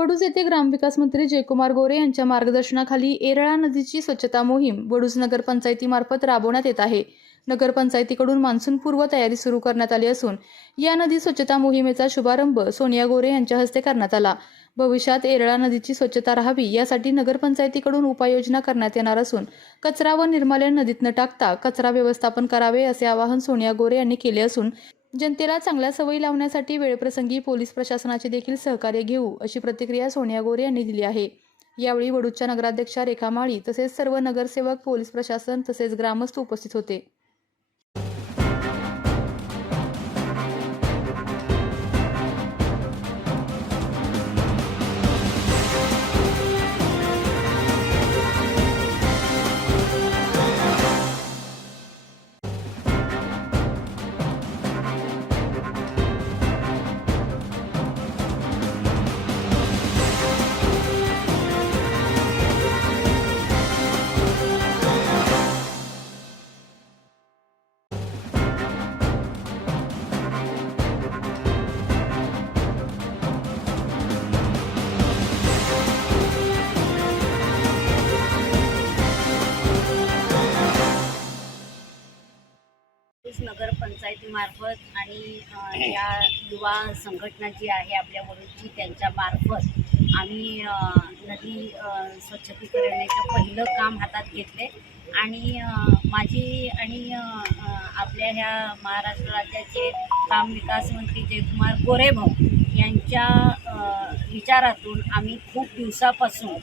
वडूज येथे ग्रामविकास मंत्री जयकुमार गोरे यांच्या मार्गदर्शनाखाली येरळा नदीची स्वच्छता मोहीम वडूज नगरपंचायतीमार्फत राबवण्यात येत आहे. नगरपंचायतीकडून मान्सूनपूर्व तयारी सुरू करण्यात आली असून या नदी स्वच्छता मोहिमेचा शुभारंभ सोनिया गोरे यांच्या हस्ते करण्यात आला. भविष्यात येरळा नदीची स्वच्छता राहावी यासाठी नगरपंचायतीकडून उपाययोजना करण्यात येणार असून कचरा व निर्माल्य नदीत न टाकता कचरा व्यवस्थापन करावे असे आवाहन सोनिया गोरे यांनी केले असून जनतेला चांगल्या सवयी लावण्यासाठी वेळप्रसंगी पोलीस प्रशासनाचे देखील सहकार्य घेऊ अशी प्रतिक्रिया सोनिया गोरे यांनी दिली आहे. यावेळी वडूजच्या नगराध्यक्षा रेखा माळी तसेच सर्व नगरसेवक, पोलीस प्रशासन तसेच ग्रामस्थ उपस्थित होते. नगर पंचायतीमार्फत आणि या युवा संघटना जी आहे आपल्या वडूजची त्यांच्या मार्फत आम्ही नदी स्वच्छतीकरणाचं पहिलं काम हातात घेतले आणि माझी आणि आपल्या ह्या महाराष्ट्र राज्याचे ग्राम विकास मंत्री जयकुमार गोरे भाऊ यांच्या विचारातून आम्ही खूप दिवसापासून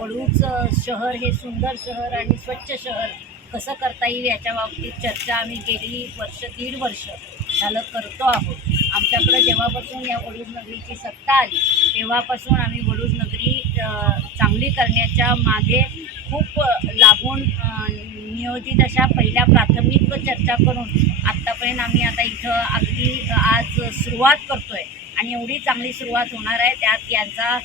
वडूज शहर हे सुंदर शहर आणि स्वच्छ शहर कसं करता येईल याच्या बाबतीत चर्चा आम्ही गेली दीड वर्ष झालं करतो आहोत. आमच्याकडं जेव्हापासून या वडूज नगरीची सत्ता आली तेव्हापासून आम्ही वडूज नगरी चांगली करण्याच्या मागे खूप लागून नियोजित अशा पहिल्या प्राथमिक चर्चा करून आत्तापर्यंत आम्ही आता इथं अगदी आज सुरुवात करतो आहे आणि एवढी चांगली सुरुवात होणार आहे. त्यात यांचा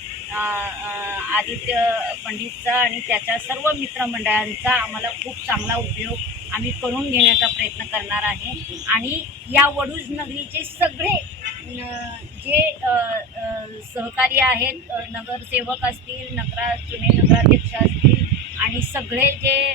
आदित्य पंडितचा आणि त्याच्या सर्व मित्रमंडळांचा आम्हाला खूप चांगला उपयोग आम्ही करून घेण्याचा प्रयत्न करणार आहे. आणि या वडूज नगरीचे सगळे जे सहकारी आहेत, नगरसेवक असतील, जुने नगराध्यक्ष असतील आणि सगळे जे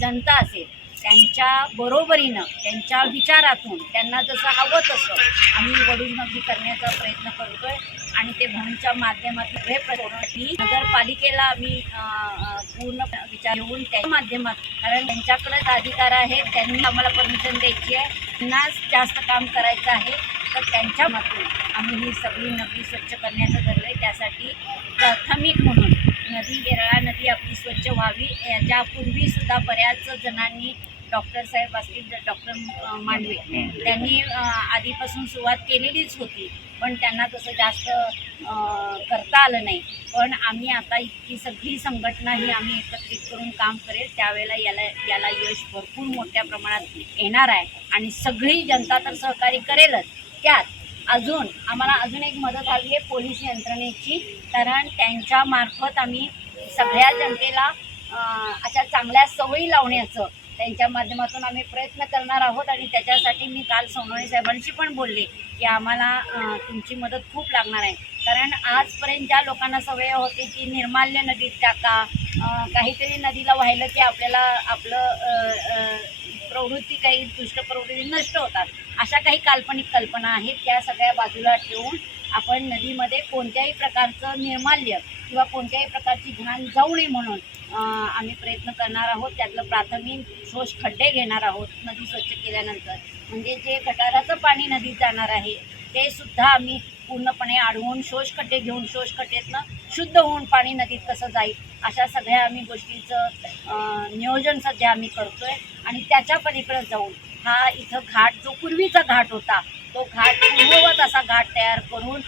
जनता असेल त्यांच्या बरोबरीनं, त्यांच्या विचारातून त्यांना जसं हवं तसं आम्ही वडूज नगरी करण्याचा प्रयत्न करतो आहे. आणि ते भाऊंच्या माध्यमातून हे प्रयत्न नगरपालिकेला आम्ही पूर्ण विचार घेऊन त्या माध्यमातून, कारण त्यांच्याकडेच अधिकार आहे, त्यांनी आम्हाला परमिशन द्यायची आहे, त्यांनाच जास्त काम करायचं आहे, तर त्यांच्या माध्यमातून आम्ही ही सगळी नगरी स्वच्छ करण्याचं ठरलं आहे. त्यासाठी प्राथमिक म्हणून नदी, येरळा नदी आपली स्वच्छ व्हावी याच्यापूर्वीसुद्धा बऱ्याच जणांनी, डॉक्टर साहेब असतील, डॉक्टर मांडवे त्यांनी आधीपासून सुरुवात केलेलीच होती, पण त्यांना तसं जास्त करता आलं नाही. पण आम्ही आता इतकी सगळी संघटना ही आम्ही एकत्रित करून काम करेल त्यावेळेला याला यश भरपूर मोठ्या प्रमाणात येणार आहे आणि सगळी जनता तर सहकार्य करेलच. त्यात आम्हाला अजून एक मदत हवी आहे पोलीस यंत्रणेची, कारण त्यांच्यामार्फत आम्ही सगळ्या जनतेला अशा चांगल्या सवयी लावण्याचं त्यांच्या माध्यमातून आम्ही प्रयत्न करणार आहोत. आणि त्याच्यासाठी मी काल सोनवणे साहेबांशी पण बोलले की आम्हाला तुमची मदत खूप लागणार आहे, कारण आजपर्यंत ज्या लोकांना सवय होती की निर्माल्य नदीत टाका, काहीतरी नदीला वाहिलं की आपल्याला आपलं प्रवृत्ती, काही दुष्ट प्रवृत्ती नष्ट होतात, अशा काही काल्पनिक कल्पना आहेत. त्या सगळ्या बाजूला ठेवून आपण नदीमध्ये कोणत्याही प्रकारचं निर्माल्य किंवा कोणत्याही प्रकारची घाण जाऊ नये म्हणून आम्ही प्रयत्न करणार आहोत. त्यातलं प्राथमिक शोष खड्डे घेणार आहोत नदी स्वच्छ केल्यानंतर, म्हणजे जे गटाराचं पाणी नदीत जाणार आहे ते सुद्धा आम्ही पूर्णपणे अडवून शोष खड्डे घेऊन शोष खड्ड्यातनं शुद्ध होऊन पाणी नदीत कसं जाईल अशा सगळ्या आम्ही गोष्टीचं नियोजन सध्या आम्ही करतो आहे. आणि त्याच्या पलीकडे जाऊन हा इथं घाट, जो पूर्वीचा घाट होता तो घाट पूर्ववत असा घाट तयार करून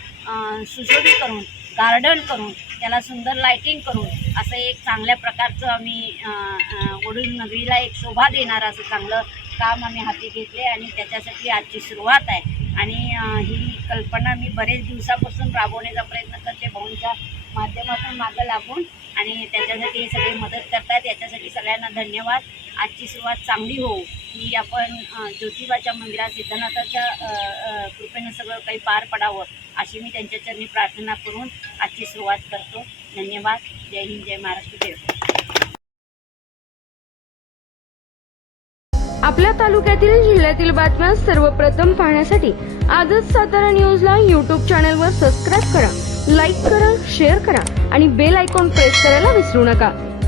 सुशोभित करून, गार्डन करून, त्याला सुंदर लायटिंग करून असं एक चांगल्या प्रकारचं आम्ही वडूज नगरीला एक शोभा देणार असं चांगलं काम आम्ही हाती घेतले आणि त्याच्यासाठी आजची सुरुवात आहे. आणि ही कल्पना मी बरेच दिवसापासून राबवण्याचा प्रयत्न करते भाऊंच्या माध्यमातून मागं लागून, आणि त्याच्यासाठी हे सगळे मदत करतात. याच्यासाठी सगळ्यांना धन्यवाद. आजची सुरुवात चांगली होऊ, की आपण ज्योतिबाच्या मंदिरात सिद्धनाथाच्या कृपेनं सगळं काही पार पडावं अशी मी त्यांच्या चरणी प्रार्थना करून आजची सुरुवात करतो. धन्यवाद. जय हिंद, जय महाराष्ट्र. जय. आपल्या तालुक्यातील जिल्ह्यातील बातम्या सर्वप्रथम पाहण्यासाठी आजच सातारा न्यूजला YouTube चॅनलवर सबस्क्राईब करा, लाईक करा, शेअर करा आणि बेल आयकॉन प्रेस करायला विसरू नका.